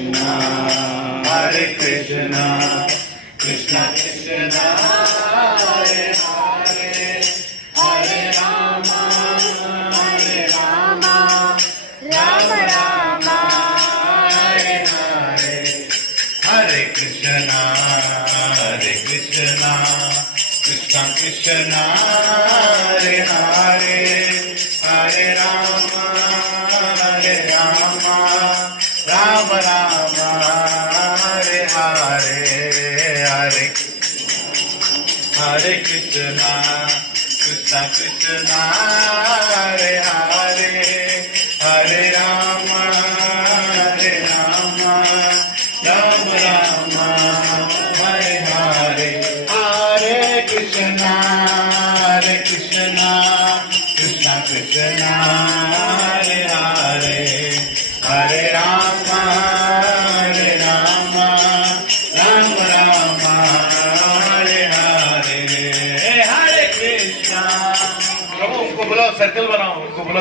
Krishna, Hare Krishna, Krishna Krishna, Hare Hare, Hare Rama, Hare Rama, Rama Rama, Hare Hare, Hare Krishna, Krishna Krishna, Hare Hare, Hare Rama, Rama Rama, Hare Hare, Hare Krishna, Krishna Krishna, Hare Hare, Hare Rama, Rama Rama, Hare Hare, Hare Krishna, Krishna Krishna, Hare Hare, Hare Rama, Rama Rama, Hare Hare, Hare Krishna। प्रभु उनको बुलाओ, circle बनाओ, उनको बुलाओ।